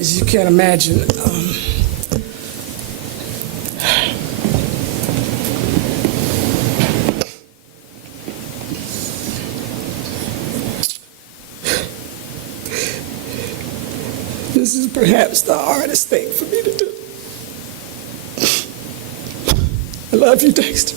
As you can imagine, this is perhaps the hardest thing for me to do. I love you, Dexter.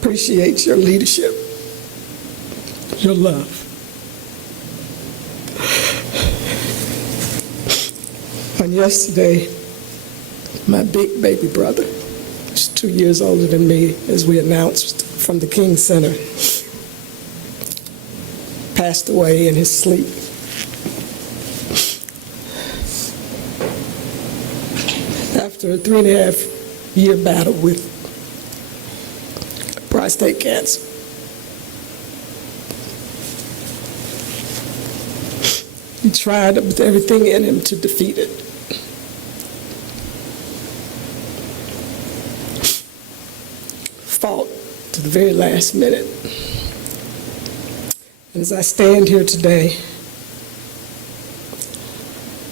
Appreciate your leadership, your love. On yesterday, my big baby brother, who's 2 years older than me, as we announced from the King Center, passed away in his sleep. After a 3.5-year battle with prostate cancer. He tried with everything in him to defeat it. Fought to the very last minute. And as I stand here today,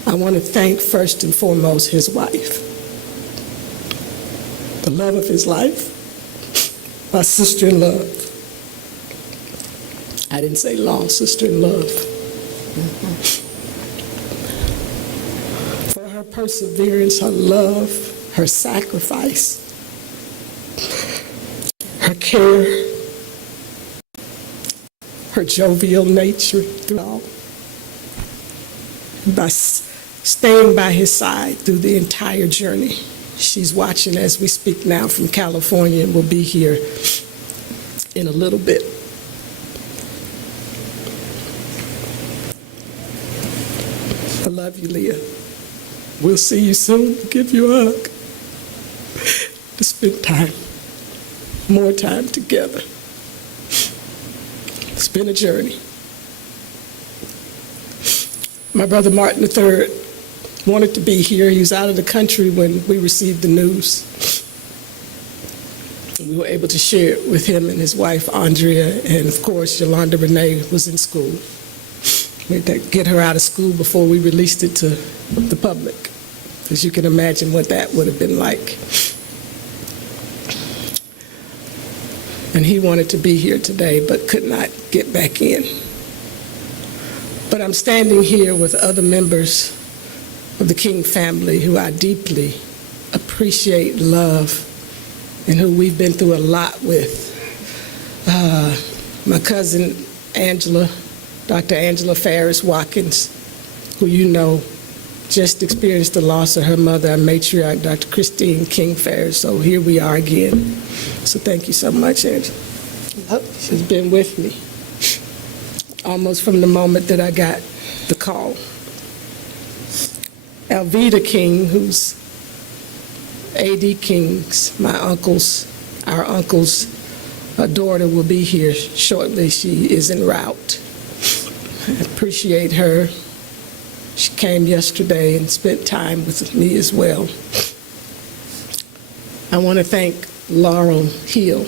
I want to thank first and foremost his wife, the love of his life, my sister-in-law. I didn't say law, sister-in-law. For her perseverance, her love, her sacrifice, her care, her jovial nature through all. By staying by his side through the entire journey. She's watching as we speak now from California and will be here in a little bit. I love you, Leah. We'll see you soon. Give you a hug. To spend time, more time together. It's been a journey. My brother Martin III wanted to be here. He was out of the country when we received the news. We were able to share it with him and his wife, Andrea, and of course, Yolanda Renee was in school. We had to get her out of school before we released it to the public, because you can imagine what that would have been like. And he wanted to be here today, but could not get back in. But I'm standing here with other members of the King family who I deeply appreciate, love, and who we've been through a lot with. My cousin Angela, Dr. Angela Ferris Watkins, who you know just experienced the loss of her mother, our matriarch, Dr. Christine King Ferris. So here we are again. So thank you so much, Angela. She's been with me almost from the moment that I got the call. Alveda King, who's A.D. King's, our uncle's daughter, will be here shortly. She is en route. I appreciate her. She came yesterday and spent time with me as well. I want to thank Laurel Hill,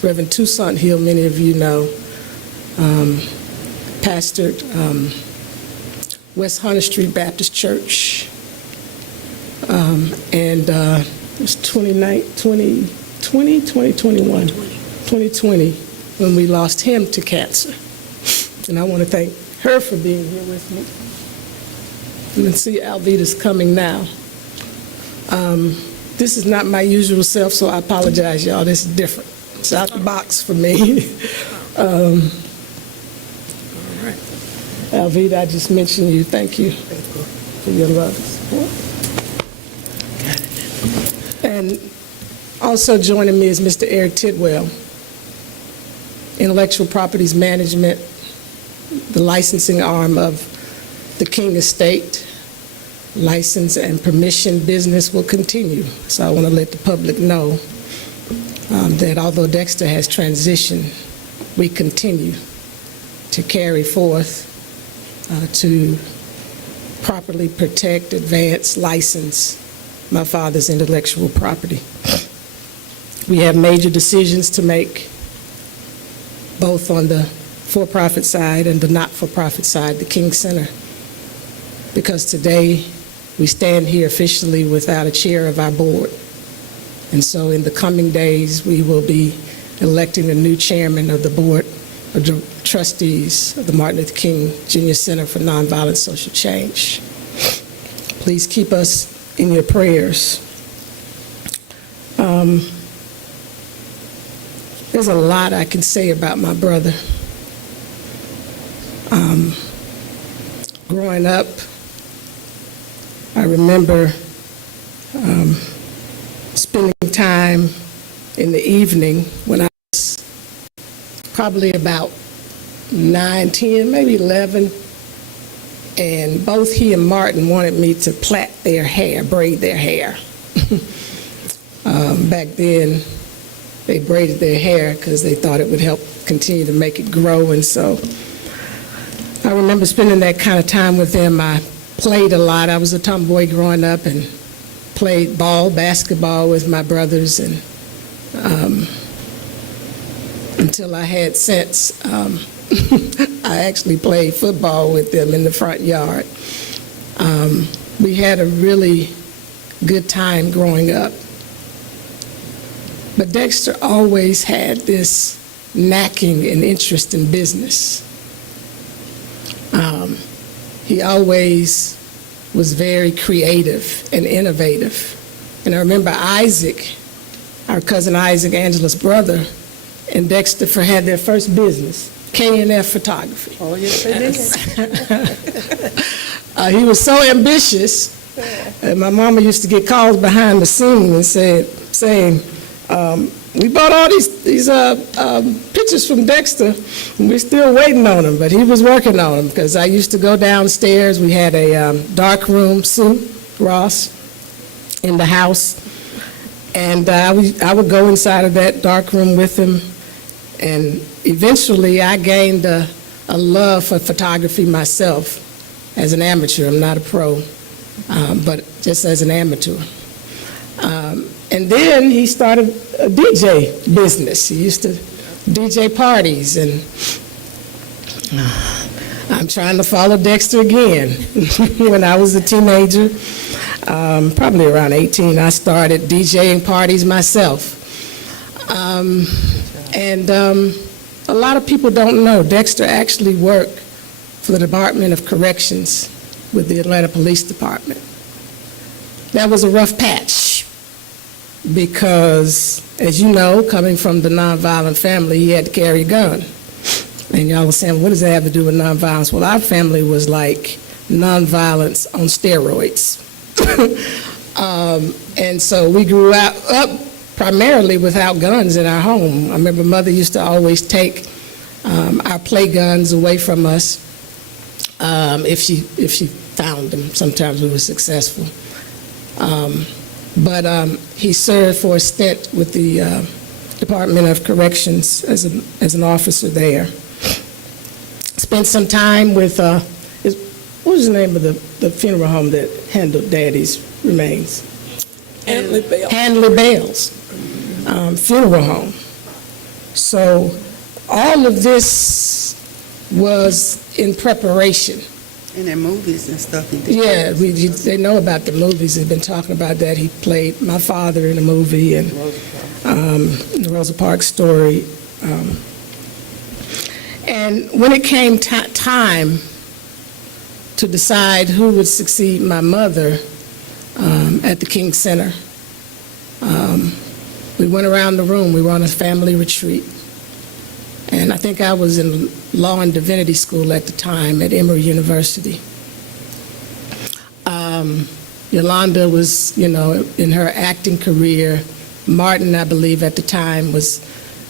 Reverend Toussaint Hill, many of you know, pastored West Hunter Street Baptist Church, and it was 2020 when we lost him to cancer. And I want to thank her for being here with me. And then see Alveda's coming now. This is not my usual self, so I apologize, y'all. This is different. It's out the box for me. Alveda, I just mentioned you. Thank you for your love and support. And also joining me is Mr. Eric Tidwell, Intellectual Properties Management, the licensing arm of the King Estate. License and permission business will continue. So I want to let the public know that although Dexter has transitioned, we continue to carry forth to properly protect, advance, license my father's intellectual property. We have major decisions to make, both on the for-profit side and the not-for-profit side, the King Center, because today we stand here officially without a chair of our board. And so in the coming days, we will be electing a new chairman of the board of trustees of the Martin Luther King Jr. Center for Nonviolent Social Change. Please keep us in your prayers. There's a lot I can say about my brother. Growing up, I remember spending time in the evening when I was probably about 9, 10, maybe 11, and both he and Martin wanted me to plait their hair, braid their hair. Back then, they braided their hair because they thought it would help continue to make it grow, and so I remember spending that kind of time with them. I played a lot. I was a tomboy growing up and played basketball with my brothers, and until I had sense, I actually played football with them in the front yard. We had a really good time growing up. But Dexter always had this knacking and interest in business. He always was very creative and innovative. And I remember Isaac, our cousin Isaac, Angela's brother, and Dexter had their first business, K&F Photography. Oh, yes, they did. He was so ambitious, and my mama used to get calls behind the scenes and saying, we bought all these pictures from Dexter, and we're still waiting on them, but he was working on them, because I used to go downstairs. We had a dark room, Sue Ross, in the house, and I would go inside of that dark room with him, and eventually I gained a love for photography myself as an amateur. I'm not a pro, but just as an amateur. And then he started a DJ business. He used to DJ parties, and I'm trying to follow Dexter again. When I was a teenager, probably around 18, I started DJing parties myself. And a lot of people don't know, Dexter actually worked for the Department of Corrections with the Atlanta Police Department. That was a rough patch, because, as you know, coming from the nonviolent family, he had to carry a gun. And y'all were saying, what does that have to do with nonviolence? Well, our family was like nonviolence on steroids. And so we grew up primarily without guns in our home. I remember Mother used to always take our play guns away from us if she found them. Sometimes we were successful. But he served for a stint with the Department of Corrections as an officer there. Spent some time with, what was the name of the funeral home that handled Daddy's remains? Handley Bales. Handley Bales Funeral Home. So all of this was in preparation. And their movies and stuff he did. Yeah, they know about the movies. They've been talking about that. He played my father in a movie, and the Rosa Parks Story. And when it came time to decide who would succeed my mother at the King Center, we went around the room. We were on a family retreat. And I think I was in law and divinity school at the time at Emory University. Yolanda was, in her acting career. Martin, I believe, at the time was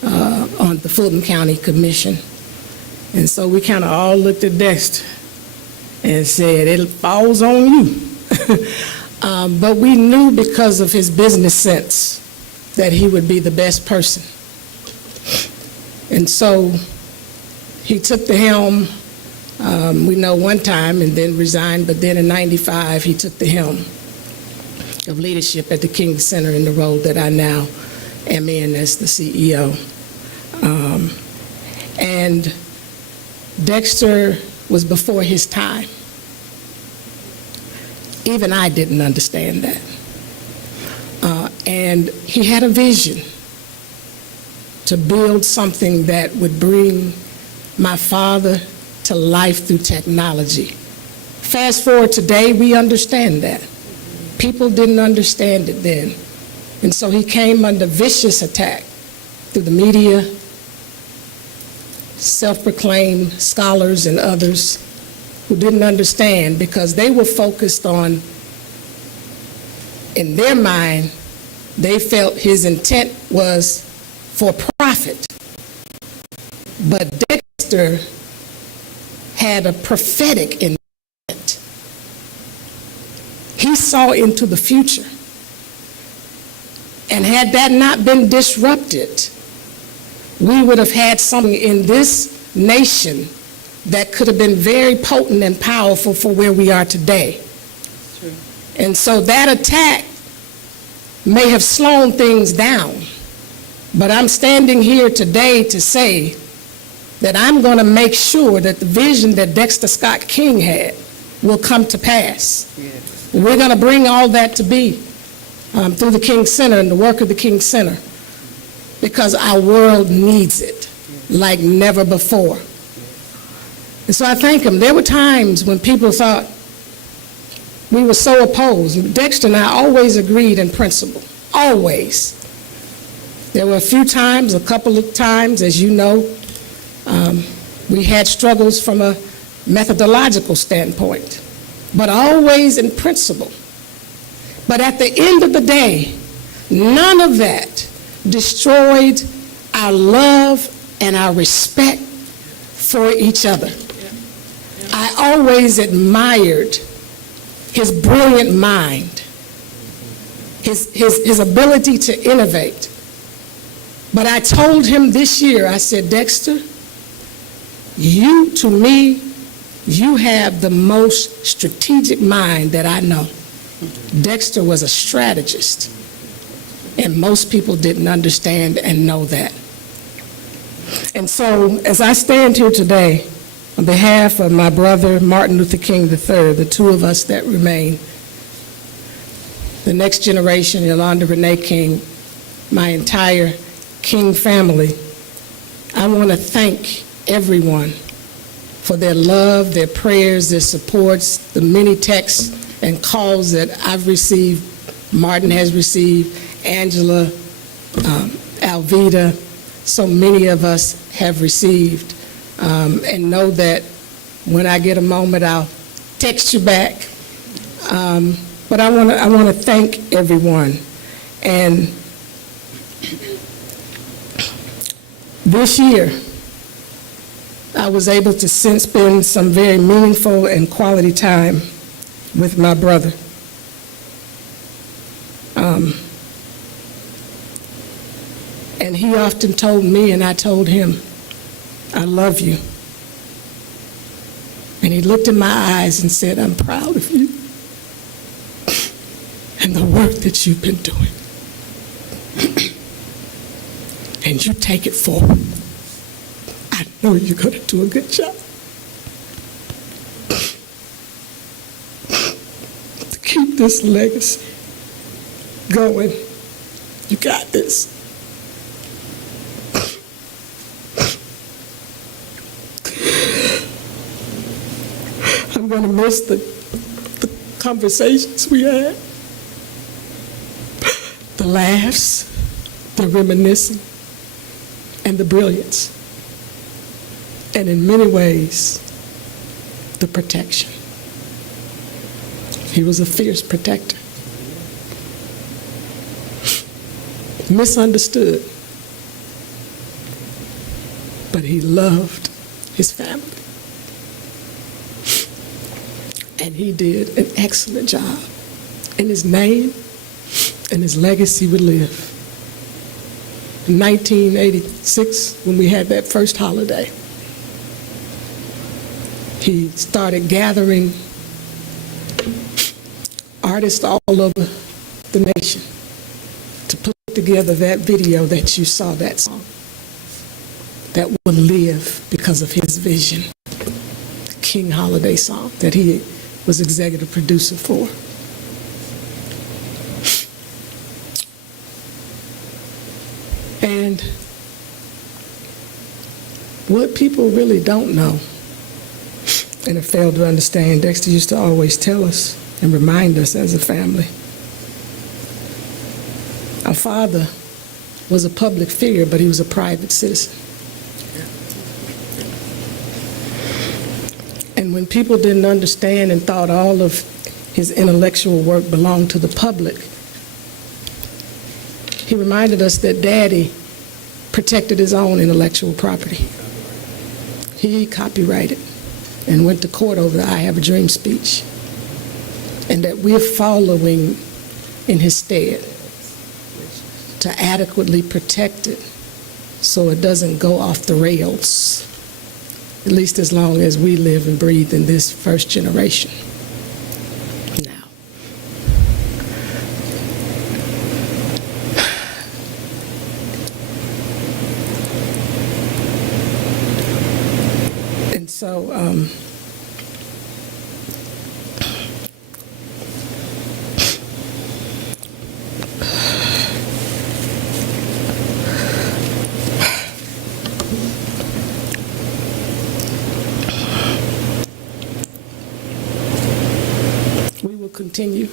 on the Fulton County Commission. And so we kind of all looked at Dexter and said, it falls on you. But we knew, because of his business sense, that he would be the best person. And so he took the helm, we know one time, and then resigned, but then in '95 he took the helm of leadership at the King Center in the role that I now am in as the CEO. And Dexter was before his time. Even I didn't understand that. And he had a vision to build something that would bring my father to life through technology. Fast forward today, we understand that. People didn't understand it then. And so he came under vicious attack through the media, self-proclaimed scholars and others who didn't understand, because they were focused on, in their mind, they felt his intent was for profit. But Dexter had a prophetic intent. He saw into the future. And had that not been disrupted, we would have had something in this nation that could have been very potent and powerful for where we are today. True. And so that attack may have slowed things down, but I'm standing here today to say that I'm going to make sure that the vision that Dexter Scott King had will come to pass. Yes. We're going to bring all that to be through the King Center and the work of the King Center, because our world needs it like never before. And so I thank him. There were times when people thought we were so opposed. Dexter and I always agreed in principle, always. There were a few times, a couple of times, as you know, we had struggles from a methodological standpoint, but always in principle. But at the end of the day, none of that destroyed our love and our respect for each other. I always admired his brilliant mind, his ability to innovate. But I told him this year, I said, Dexter, you, to me, you have the most strategic mind that I know. Dexter was a strategist, and most people didn't understand and know that. And so, as I stand here today, on behalf of my brother, Martin Luther King III, the two of us that remain, the next generation, Yolanda Renee King, my entire King family, I want to thank everyone for their love, their prayers, their supports, the many texts and calls that I've received, Martin has received, Angela, Alveda, so many of us have received. And know that when I get a moment, I'll text you back. But I want to thank everyone. And this year, I was able to spend some very meaningful and quality time with my brother. And he often told me, and I told him, I love you. And he looked in my eyes and said, I'm proud of you and the work that you've been doing. And you take it forward. I know you're going to do a good job. To keep this legacy going, you got this. I'm going to miss the conversations we had, the laughs, the reminiscing, and the brilliance. And in many ways, the protection. He was a fierce protector. Misunderstood, but he loved his family. And he did an excellent job. And his name and his legacy would live. In 1986, when we had that first holiday, he started gathering artists all over the nation to put together that video that you saw, that song, that will live because of his vision. King holiday song that he was executive producer for. And what people really don't know and have failed to understand, Dexter used to always tell us and remind us as a family. Our father was a public figure, but he was a private citizen. And when people didn't understand and thought all of his intellectual work belonged to the public, he reminded us that Daddy protected his own intellectual property. He copyrighted and went to court over the I Have a Dream speech, and that we're following in his stead to adequately protect it so it doesn't go off the rails, at least as long as we live and breathe in this first generation. Now, and so we will continue,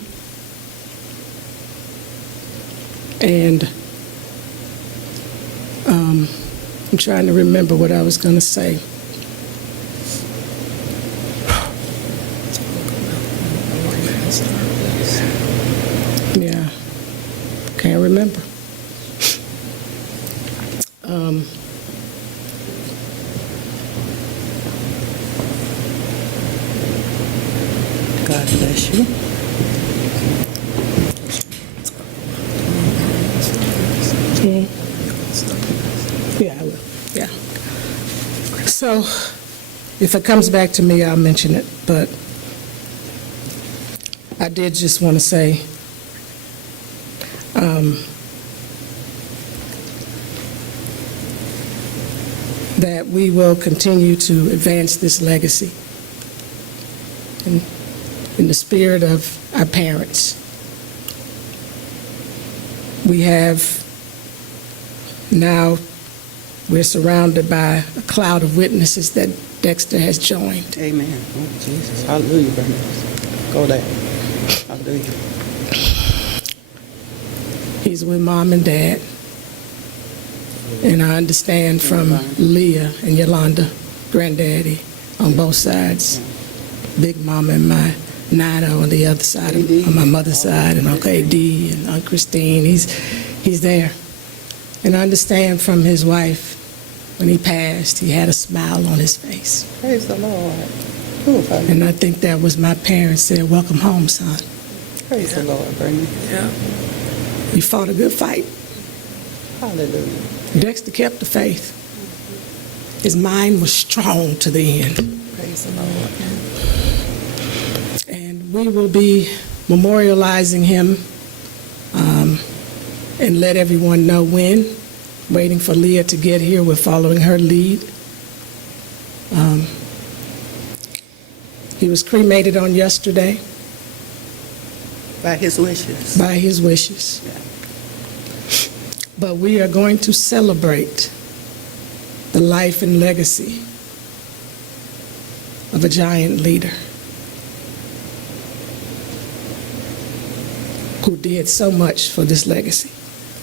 and I'm trying to remember what I was going to say. Yeah, can't remember. God bless you. Yeah, I will. Yeah. So, if it comes back to me, I'll mention it. But I did just want to say, that we will continue to advance this legacy in the spirit of our parents. We have now, we're surrounded by a cloud of witnesses that Dexter has joined. Amen. Oh, Jesus. Hallelujah, brothers. Go there. Hallelujah. He's with Mom and Dad. And I understand from Leah and Yolanda, Granddaddy, on both sides. Big Mama and my Nana on the other side, on my mother's side, and Uncle AD and Aunt Christine. He's there. And I understand from his wife, when he passed, he had a smile on his face. Praise the Lord. Ooh, And I think that was my parents said, "Welcome home, son. praise the Lord, Bernie. Yeah. You fought a good fight." Hallelujah. Dexter kept the faith. His mind was strong to the end. Praise the Lord. And we will be memorializing him and let everyone know when. Waiting for Leah to get here. We're following her lead. He was cremated on yesterday By his wishes. by his wishes. Yeah. But we are going to celebrate the life and legacy of a giant leader who did so much for this legacy.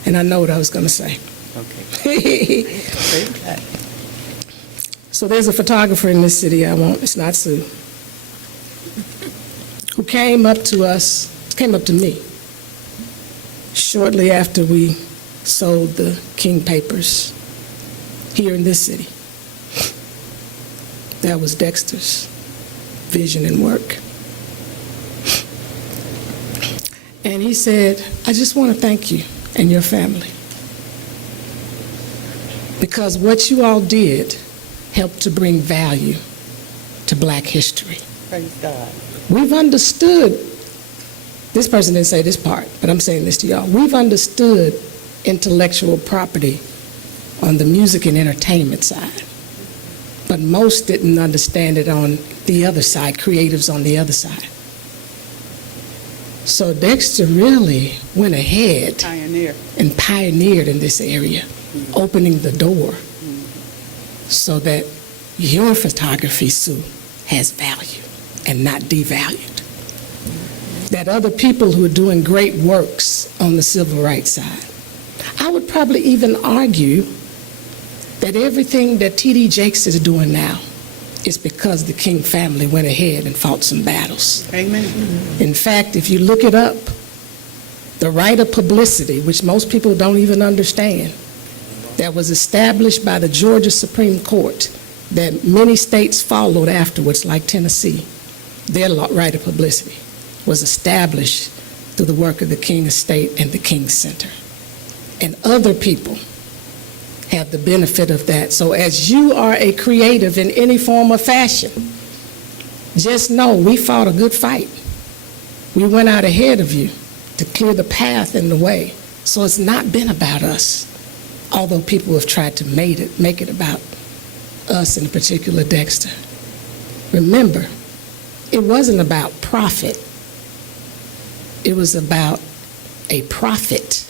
And I know what I was going to say. Okay. Praise God. So there's a photographer in this city, it's not Sue, who came up to me shortly after we sold the King papers here in this city. That was Dexter's vision and work. And he said, "I just want to thank you and your family, because what you all did helped to bring value to Black history. Praise God. We've understood," this person didn't say this part, but I'm saying this to y'all, "we've understood intellectual property on the music and entertainment side. But most didn't understand it on the other side, creatives on the other side. So Dexter really went ahead Pioneer. and pioneered in this area, opening the door so that your photography, Sue, has value and not devalued. That other people who are doing great works on the civil rights side, I would probably even argue that everything that T.D. Jakes is doing now is because the King family went ahead and fought some battles. Amen. In fact, if you look it up, the right of publicity, which most people don't even understand, that was established by the Georgia Supreme Court that many states followed afterwards, like Tennessee, their right of publicity was established through the work of the King Estate and the King Center. And other people have the benefit of that. So as you are a creative in any form or fashion, just know we fought a good fight. We went out ahead of you to clear the path and the way. So it's not been about us, although people have tried to make it about us, in particular Dexter. Remember, it wasn't about profit. It was about a prophet.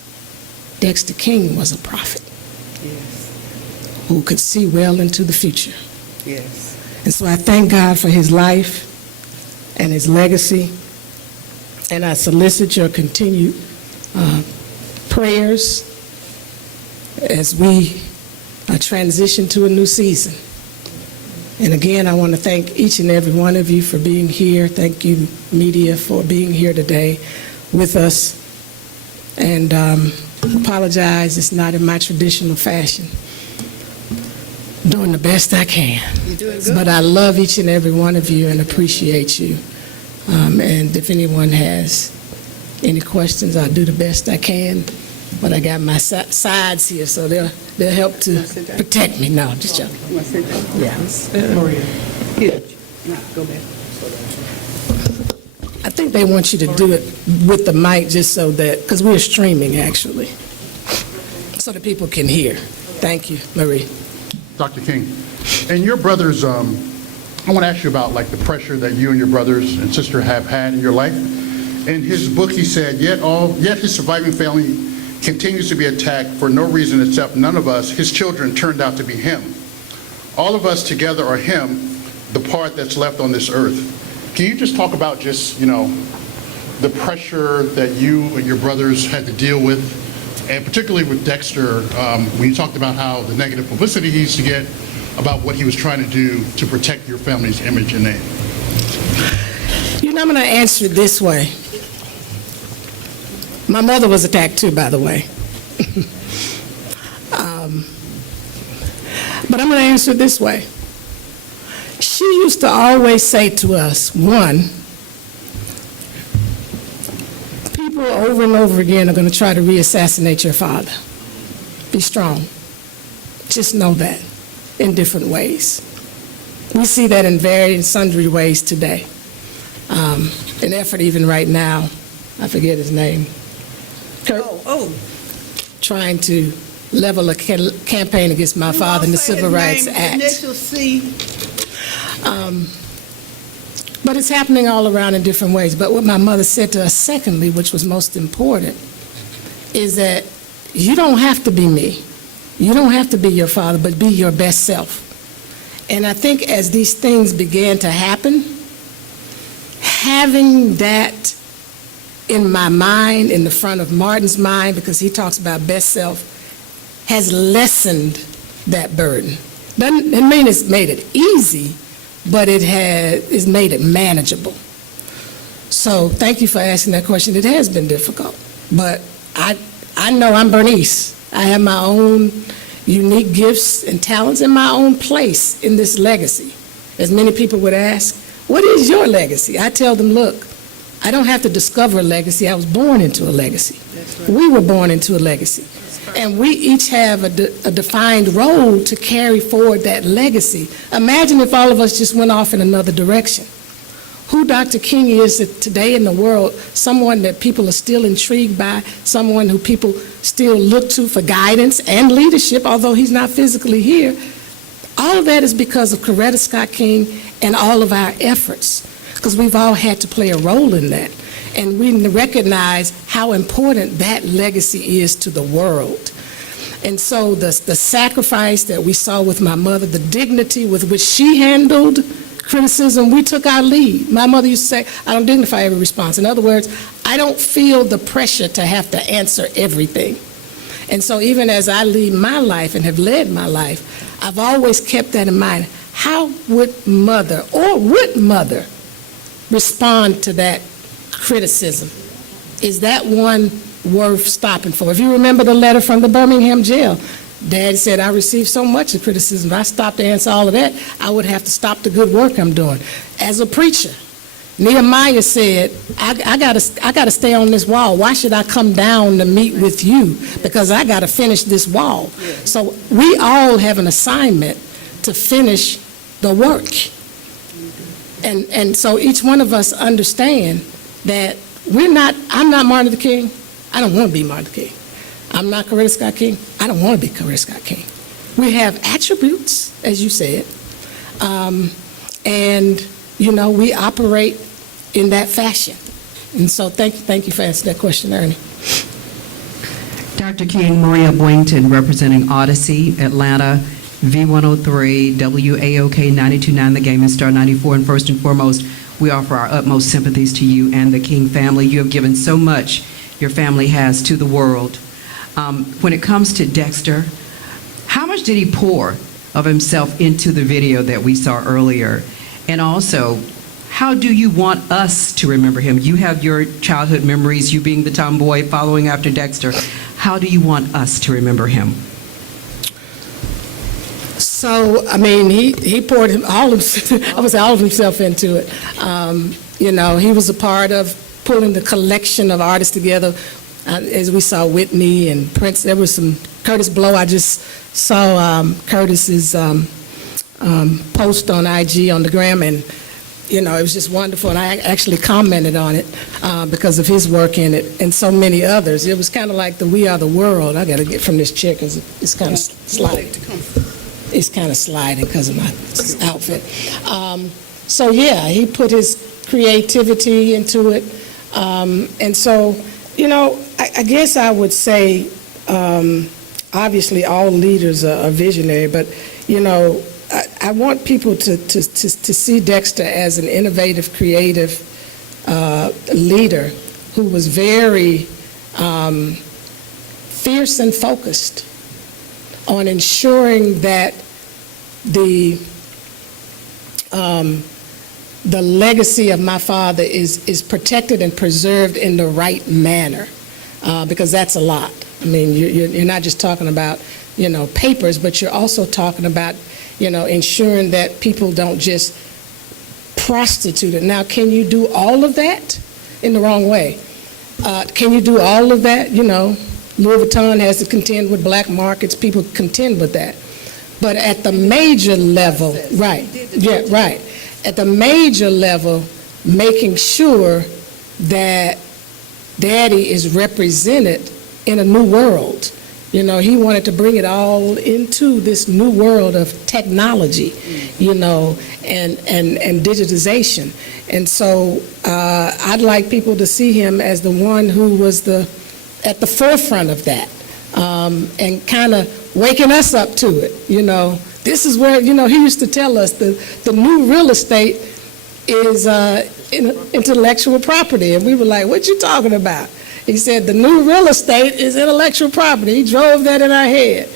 Dexter King was a prophet. Yes. Who could see well into the future. Yes. And so I thank God for his life and his legacy, and I solicit your continued prayers as we transition to a new season. And again, I want to thank each and every one of you for being here. Thank you, media, for being here today with us. And apologize, it's not in my traditional fashion. Doing the best I can. You're doing good. But I love each and every one of you and appreciate you. And if anyone has any questions, I'll do the best I can. But I got my sides here, so they'll help to protect me. No, I'm just joking. You want to sit down? Yeah. Maria. Here. No, go back. I think they want you to do it with the mic just so that, because we're streaming actually, so that people can hear. Thank you, Marie. Dr. King, and your brothers, I want to ask you about like the pressure that you and your brothers and sister have had in your life. In his book, he said, yet his surviving family continues to be attacked for no reason except none of us, his children, turned out to be him. All of us together are him, the part that's left on this earth. Can you just talk about just, the pressure that you and your brothers had to deal with, and particularly with Dexter, when you talked about how the negative publicity he used to get about what he was trying to do to protect your family's image and name? I'm going to answer it this way. My mother was attacked too, by the way. But I'm going to answer it this way. She used to always say to us, one, people over and over again are going to try to re-assassinate your father. Be strong. Just know that in different ways. We see that in various sundry ways today. An effort even right now, I forget his name, Kirk, trying to level a campaign against my father in the Civil Rights Act. Initial C. But it's happening all around in different ways. But what my mother said to us secondly, which was most important, is that you don't have to be me. You don't have to be your father, but be your best self. And I think as these things began to happen, having that in my mind, in the front of Martin's mind, because he talks about best self, has lessened that burden. Doesn't mean it's made it easy, but it has made it manageable. So thank you for asking that question. It has been difficult, but I know I'm Bernice. I have my own unique gifts and talents and my own place in this legacy. As many people would ask, what is your legacy? I tell them, look, I don't have to discover a legacy. I was born into a legacy. That's right. We were born into a legacy. And we each have a defined role to carry forward that legacy. Imagine if all of us just went off in another direction. who Dr. King is today in the world, someone that people are still intrigued by, someone who people still look to for guidance and leadership, although he's not physically here. All of that is because of Coretta Scott King and all of our efforts, because we've all had to play a role in that. And we recognize how important that legacy is to the world. And so the sacrifice that we saw with my mother, the dignity with which she handled criticism, we took our lead. My mother used to say, I don't dignify every response. In other words, I don't feel the pressure to have to answer everything. And so even as I lead my life and have led my life, I've always kept that in mind. How would mother, or would mother, respond to that criticism? Is that one worth stopping for? If you remember the letter from the Birmingham jail, Dad said, I received so much of criticism. If I stopped to answer all of that, I would have to stop the good work I'm doing. As a preacher, Nehemiah said, I gotta stay on this wall. Why should I come down to meet with you? Because I gotta finish this wall. So we all have an assignment to finish the work. And so each one of us understand that I'm not Martin Luther King. I don't want to be Martin Luther King. I'm not Coretta Scott King. I don't want to be Coretta Scott King. We have attributes, as you said, and, we operate in that fashion. And so thank you for answering that question, Ernie. Dr. King, Maria Boynton, representing Odyssey, Atlanta, V103, WAOK 92.9 The Game, and Star 94. And first and foremost, we offer our utmost sympathies to you and the King family. You have given so much, your family has, to the world. When it comes to Dexter, how much did he pour of himself into the video that we saw earlier? And also, how do you want us to remember him? You have your childhood memories, you being the tomboy following after Dexter. How do you want us to remember him? So, he poured all of himself into it. He was a part of pulling the collection of artists together. As we saw Whitney and Prince, there was some Curtis Blow. I just saw Curtis's post on IG on the gram, and it was just wonderful. And I actually commented on it because of his work in it, and so many others. It was kind of like the "We Are the World." I got to get from this chair because it's kind of sliding. It's kind of sliding because of my outfit. So yeah, he put his creativity into it, and so. I guess I would say, obviously all leaders are visionary, but, I want people to see Dexter as an innovative, creative leader who was very fierce and focused on ensuring that the legacy of my father is protected and preserved in the right manner, because that's a lot. You're not just talking about, papers, but you're also talking about, ensuring that people don't just prostitute it. Now, can you do all of that in the wrong way? Can you do all of that? Louis Vuitton has to contend with black markets. People contend with that. But at the major level, right, yeah, right. At the major level, making sure that Daddy is represented in a new world. He wanted to bring it all into this new world of technology, and digitization. And so I'd like people to see him as the one who was at the forefront of that, and kind of waking us up to it, This is where, he used to tell us the new real estate is intellectual property. And we were like, what you talking about? He said, the new real estate is intellectual property. He drove that in our head.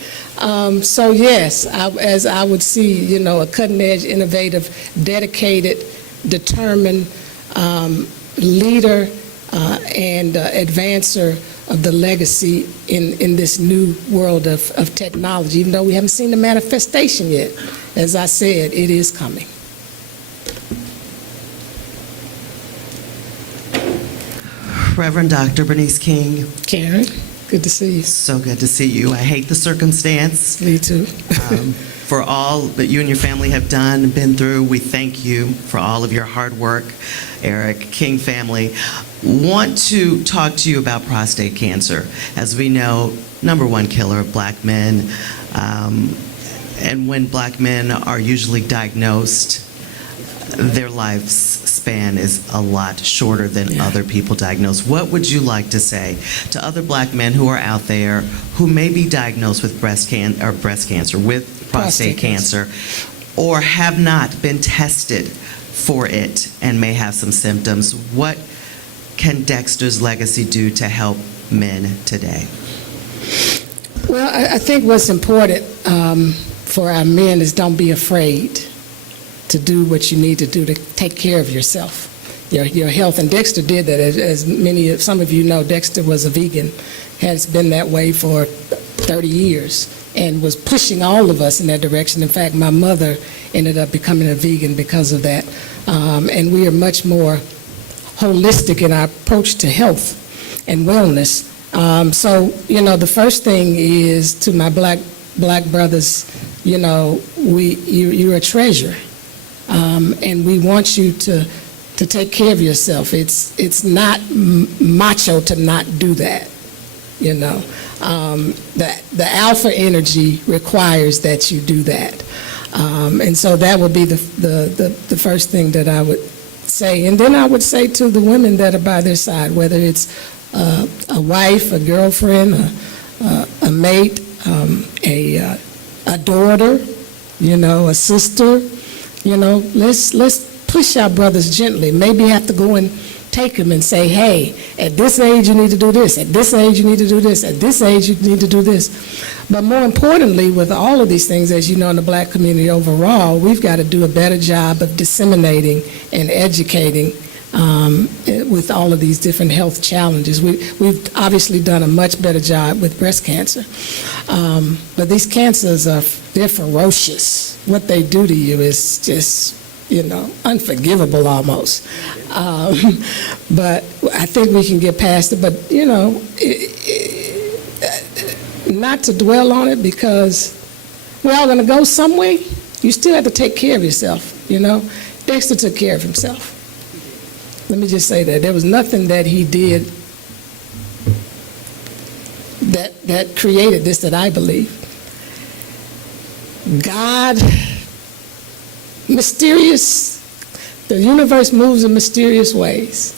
So yes, as I would see, a cutting edge, innovative, dedicated, determined leader and advancer of the legacy in this new world of technology, even though we haven't seen the manifestation yet. As I said, it is coming. Reverend Dr. Bernice King. Karen? Good to see you. So good to see you. I hate the circumstance. Me too. For all that you and your family have done and been through, we thank you for all of your hard work, Eric, King family. Want to talk to you about prostate cancer. As we know, #1 killer of black men. And when black men are usually diagnosed, their lifespan is a lot shorter than other people diagnosed. What would you like to say to other black men who are out there who may be diagnosed with breast cancer, with prostate cancer, or have not been tested for it and may have some symptoms? What can Dexter's legacy do to help men today? Well, I think what's important for our men is don't be afraid to do what you need to do to take care of yourself, your health. And Dexter did that. As some of you know, Dexter was a vegan, has been that way for 30 years, and was pushing all of us in that direction. In fact, my mother ended up becoming a vegan because of that. And we are much more holistic in our approach to health and wellness. So, the first thing is to my black brothers, you're a treasure. And we want you to take care of yourself. It's not macho to not do that, The alpha energy requires that you do that. And so that would be the first thing that I would say. And then I would say to the women that are by their side, whether it's a wife, a girlfriend, a mate, a daughter, a sister, let's push our brothers gently. Maybe have to go and take them and say, hey, at this age you need to do this, at this age you need to do this, at this age you need to do this. But more importantly, with all of these things, as you know, in the black community overall, we've got to do a better job of disseminating and educating with all of these different health challenges. We've obviously done a much better job with breast cancer. But these cancers, they're ferocious. What they do to you is just, unforgivable almost. But I think we can get past it. But, not to dwell on it, because we're all going to go some way. You still have to take care of yourself, Dexter took care of himself. Let me just say that. There was nothing that he did that created this that I believe. God, mysterious, the universe moves in mysterious ways.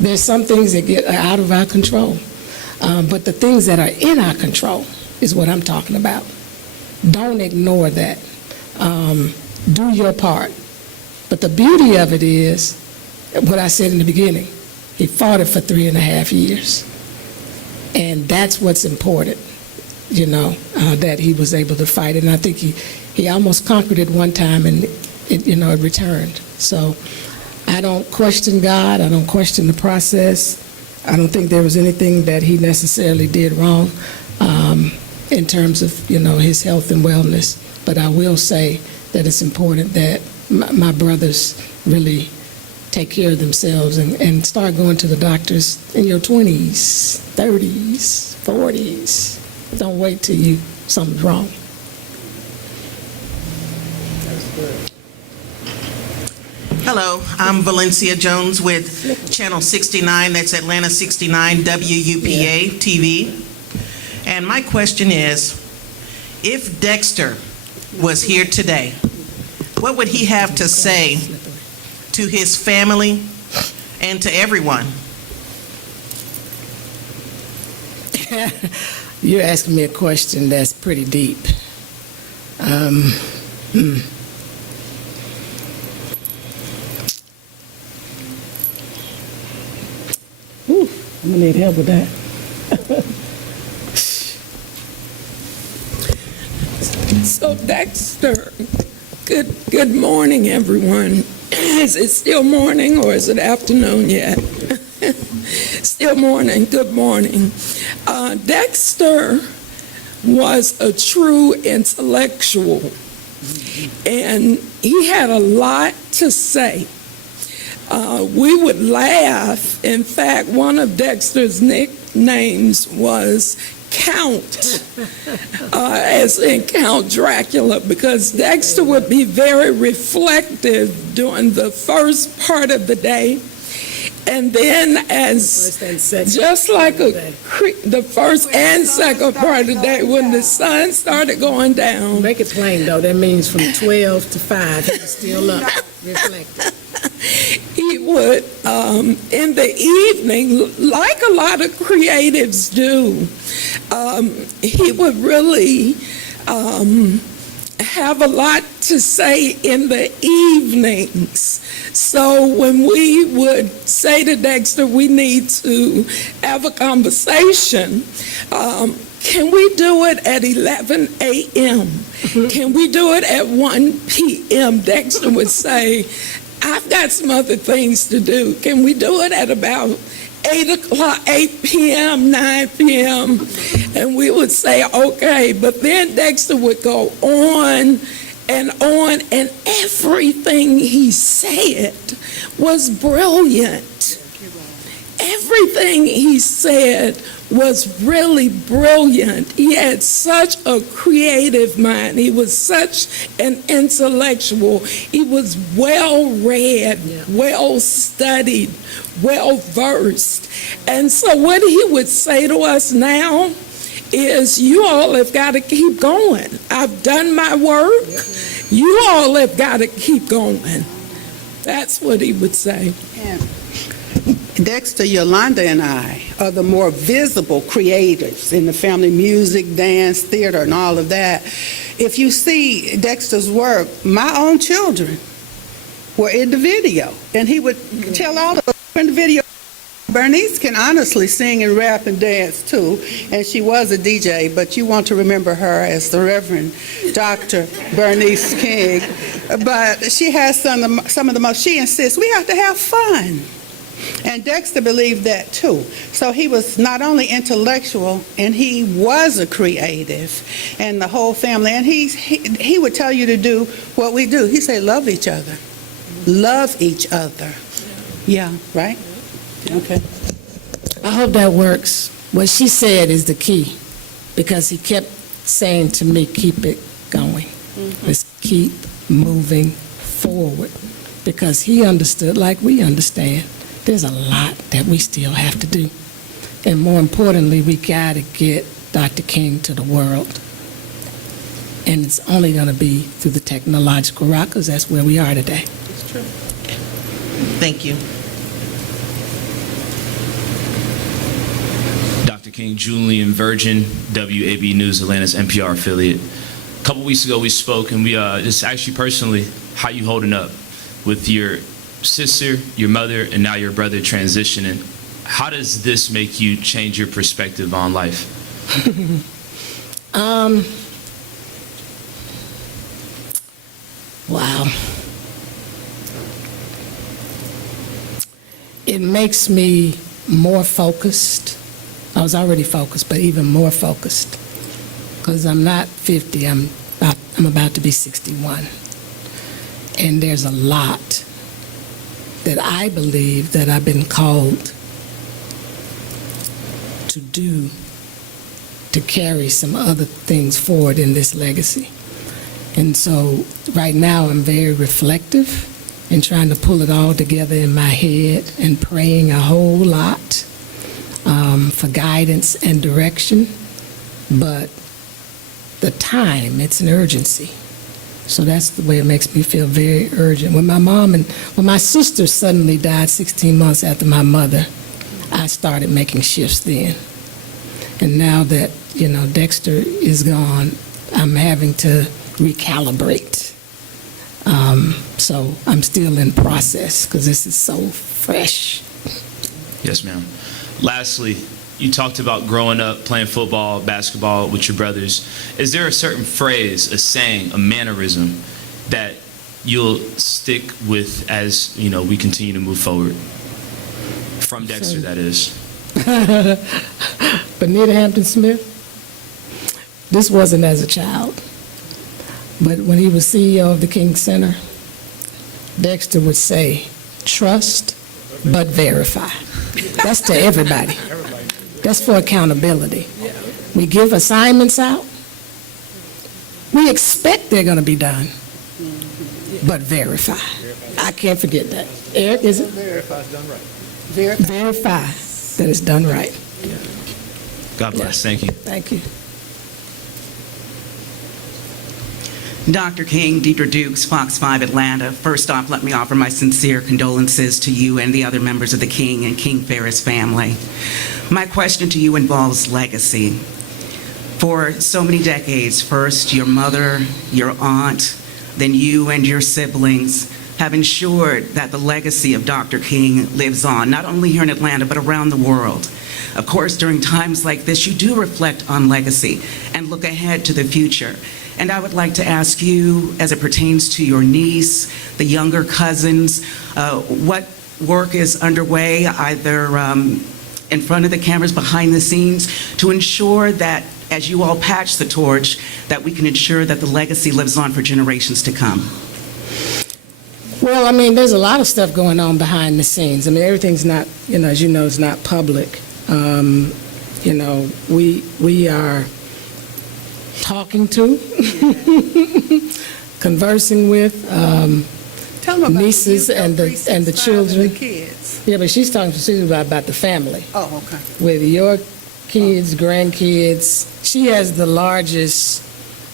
There's some things that get out of our control. But the things that are in our control is what I'm talking about. Don't ignore that. Do your part. But the beauty of it is, what I said in the beginning, he fought it for 3.5 years. And that's what's important, that he was able to fight it. And I think he almost conquered it one time, and it returned. So I don't question God. I don't question the process. I don't think there was anything that he necessarily did wrong in terms of, his health and wellness. But I will say that it's important that my brothers really take care of themselves and start going to the doctors in your 20s, 30s, 40s. Don't wait till something's wrong. Hello, I'm Valencia Jones with Channel 69, that's Atlanta 69 WUPA TV. And my question is, if Dexter was here today, what would he have to say to his family and to everyone? You're asking me a question that's pretty deep. I'm gonna need help with that. So Dexter, good morning, everyone. Is it still morning or is it afternoon yet? Still morning. Good morning. Dexter was a true intellectual, and he had a lot to say. We would laugh. In fact, one of Dexter's names was Count, as in Count Dracula, because Dexter would be very reflective during the first part of the day. And then just like the first and second part of the day, when the sun started going down. Make it plain, though. That means from 12 to 5, he was still up, reflecting. He would, in the evening, like a lot of creatives do, he would really have a lot to say in the evenings. So when we would say to Dexter, we need to have a conversation, can we do it at 11 a.m.? Can we do it at 1 p.m.? Dexter would say, I've got some other things to do. Can we do it at about 8 p.m., 9 p.m.? And we would say, okay. But then Dexter would go on, and everything he said was brilliant. Everything he said was really brilliant. He had such a creative mind. He was such an intellectual. He was well-read, well-studied, well-versed. And so what he would say to us now is, you all have got to keep going. I've done my work. You all have got to keep going. That's what he would say. And Dexter, Yolanda, and I are the more visible creatives in the family: music, dance, theater, and all of that. If you see Dexter's work, my own children were in the video, and he would tell all of us in the video. Bernice can honestly sing and rap and dance too, and she was a DJ, but you want to remember her as the Reverend Dr. Bernice King. But she has some of the most, she insists we have to have fun. And Dexter believed that too. So he was not only intellectual, and he was a creative, and the whole family. And he would tell you to do what we do. He said, love each other. Love each other. Yeah, right? Okay. I hope that works. What she said is the key, because he kept saying to me, keep it going. Let's keep moving forward, because he understood like we understand. There's a lot that we still have to do. And more importantly, we got to get Dr. King to the world. And it's only going to be through the technological route, because that's where we are today. It's true. Thank you. Dr. King, Julian Virgin, WAB News Atlanta's NPR affiliate. A couple weeks ago we spoke, and we just asked you personally, how you holding up with your sister, your mother, and now your brother transitioning. How does this make you change your perspective on life? Wow. It makes me more focused. I was already focused, but even more focused, because I'm not 50. I'm about to be 61, and there's a lot that I believe that I've been called to do to carry some other things forward in this legacy. And so right now I'm very reflective and trying to pull it all together in my head and praying a whole lot for guidance and direction. But the time, it's an urgency. So that's the way it makes me feel very urgent. When my sister suddenly died 16 months after my mother, I started making shifts then. And now that, Dexter is gone, I'm having to recalibrate. So I'm still in process, because this is so fresh. Yes, ma'am. Lastly, you talked about growing up playing football, basketball with your brothers. Is there a certain phrase, a saying, a mannerism that you'll stick with as, we continue to move forward? From Dexter, that is. Benita Hampton Smith, this wasn't as a child, but when he was CEO of the King Center, Dexter would say, trust but verify. That's to everybody. That's for accountability. We give assignments out. We expect they're going to be done, but verify. I can't forget that. Eric, is it? Verify it's done right. Verify that it's done right. God bless. Thank you. Thank you. Dr. King, Deidre Dukes, Fox 5 Atlanta. First off, let me offer my sincere condolences to you and the other members of the King and King Ferris family. My question to you involves legacy. For so many decades, first your mother, your aunt, then you and your siblings have ensured that the legacy of Dr. King lives on, not only here in Atlanta, but around the world. Of course, during times like this, you do reflect on legacy and look ahead to the future. And I would like to ask you, as it pertains to your niece, the younger cousins, what work is underway, either in front of the cameras, behind the scenes, to ensure that as you all patch the torch, that we can ensure that the legacy lives on for generations to come? Well, I mean, there's a lot of stuff going on behind the scenes. I mean, everything's not, as you know, it's not public. We are talking to, conversing with Tell them about nieces the and the children. The kids. Yeah, but she's talking specifically about the family. Oh, okay. With your kids, grandkids. She has the largest,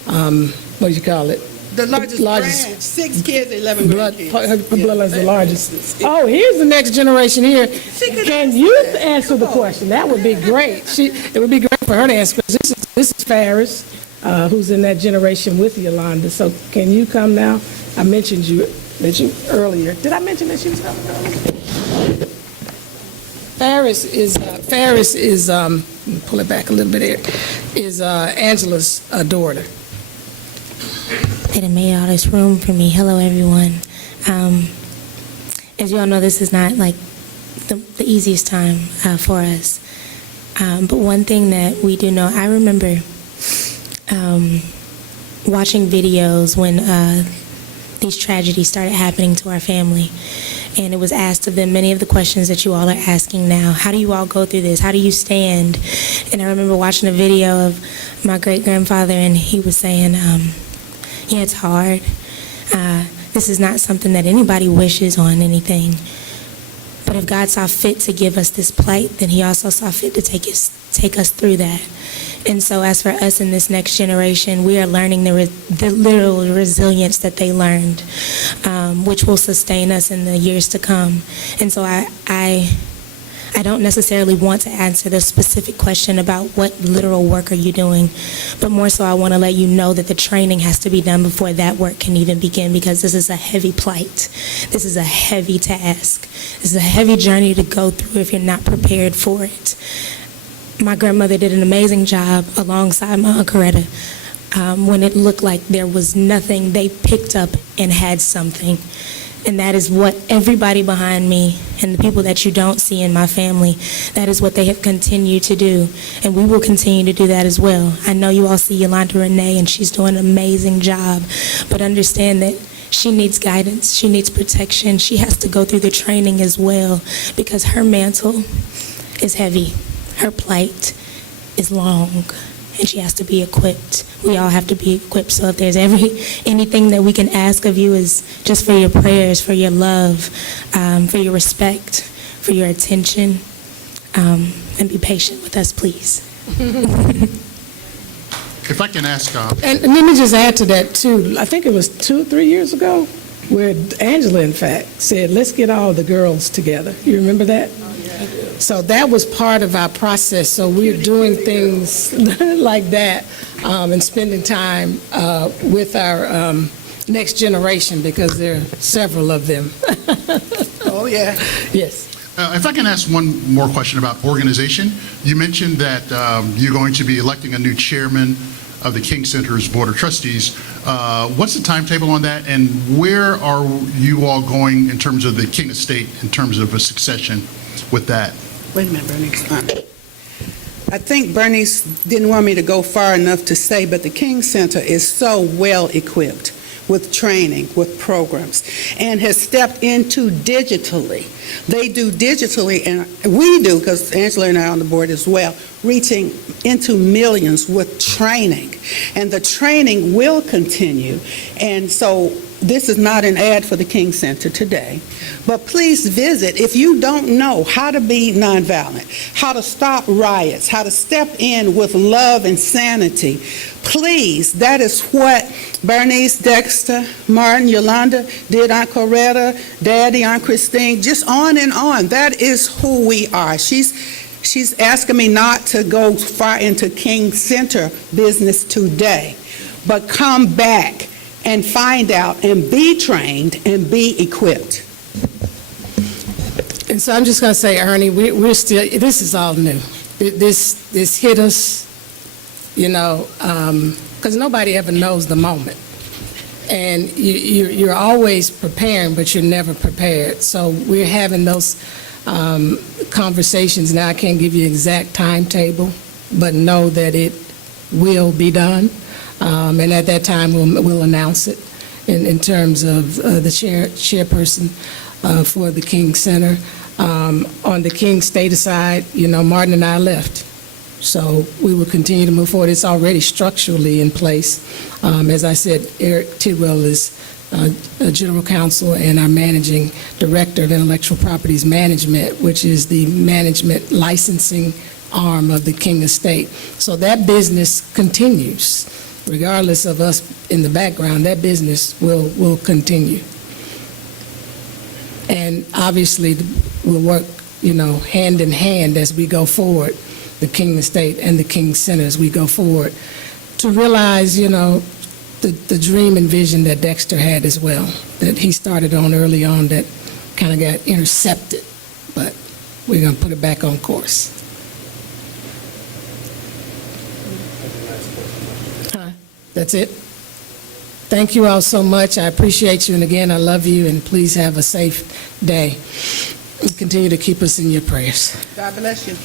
what do you call it? The largest branch, 6 kids, 11 Blood, grandkids. her bloodline's the largest. Oh, here's the next generation here. Can you answer the question? That would be great. It would be great for her to answer. This is Ferris, who's in that generation with Yolanda. So can you come now? I mentioned you earlier. Did I mention that she was coming earlier? Ferris is pull it back a little bit here, is Angela's daughter. That it made all this room for me. Hello, everyone. As you all know, this is not like the easiest time for us. But one thing that we do know, I remember watching videos when these tragedies started happening to our family. And it was asked of them many of the questions that you all are asking now. How do you all go through this? How do you stand? And I remember watching a video of my great-grandfather, and he was saying, yeah, it's hard. This is not something that anybody wishes on anything. But if God saw fit to give us this plight, then he also saw fit to take us through that. And so as for us in this next generation, we are learning the literal resilience that they learned, which will sustain us in the years to come. And so I don't necessarily want to answer the specific question about what literal work are you doing, but more so I want to let you know that the training has to be done before that work can even begin, because this is a heavy plight. This is a heavy task. This is a heavy journey to go through if you're not prepared for it. My grandmother did an amazing job alongside my Aunt Coretta. When it looked like there was nothing, they picked up and had something. And that is what everybody behind me and the people that you don't see in my family, that is what they have continued to do. And we will continue to do that as well. I know you all see Yolanda Renee, and she's doing an amazing job. But understand that she needs guidance. She needs protection. She has to go through the training as well, because her mantle is heavy. Her plight is long, and she has to be equipped. We all have to be equipped. So if there's anything that we can ask of you is just for your prayers, for your love, for your respect, for your attention, and be patient with us, please. If I can ask, And let me just add to that, too. I think it was 2 or 3 years ago where Angela, in fact, said, let's get all the girls together. You remember that? So that was part of our process. So we're doing things like that and spending time with our next generation, because there are several of them. Oh, yeah. Yes. if I can ask one more question about organization. You mentioned that you're going to be electing a new chairman of the King Center's Board of Trustees. What's the timetable on that, and where are you all going in terms of the King Estate, in terms of a succession with that? Wait a minute, Bernice. I think Bernice didn't want me to go far enough to say, but the King Center is so well equipped. with training, with programs, and has stepped into digitally. They do digitally, and we do, because Angela and I are on the board as well, reaching into millions with training. And the training will continue. And so this is not an ad for the King Center today, but please visit if you don't know how to be nonviolent, how to stop riots, how to step in with love and sanity. Please, that is what Bernice, Dexter, Martin, Yolanda did, Aunt Coretta, Daddy, Aunt Christine, just on and on. That is who we are. She's asking me not to go far into King Center business today, but come back and find out and be trained and be equipped. And so I'm just going to say, Ernie, we're still, this is all new. This hit us, you know, because nobody ever knows the moment. And you're always preparing, but you're never prepared. So we're having those conversations now. I can't give you an exact timetable, but know that it will be done. And at that time, we'll announce it in terms of the chairperson for the King Center. On the King State side, you know, Martin and I left. So we will continue to move forward. It's already structurally in place. As I said, Eric Tidwell is General Counsel and our Managing Director of Intellectual Properties Management, which is the management licensing arm of the King Estate. So that business continues. Regardless of us in the background, that business will continue. And obviously, we'll work, you know, hand in hand as we go forward, the King Estate and the King Center as we go forward, to realize, you know, the dream and vision that Dexter had as well, that he started on early on that kind of got intercepted, but we're going to put it back on course. That's it. Thank you all so much. I appreciate you, and again, I love you, and please have a safe day. And continue to keep us in your prayers. God bless you.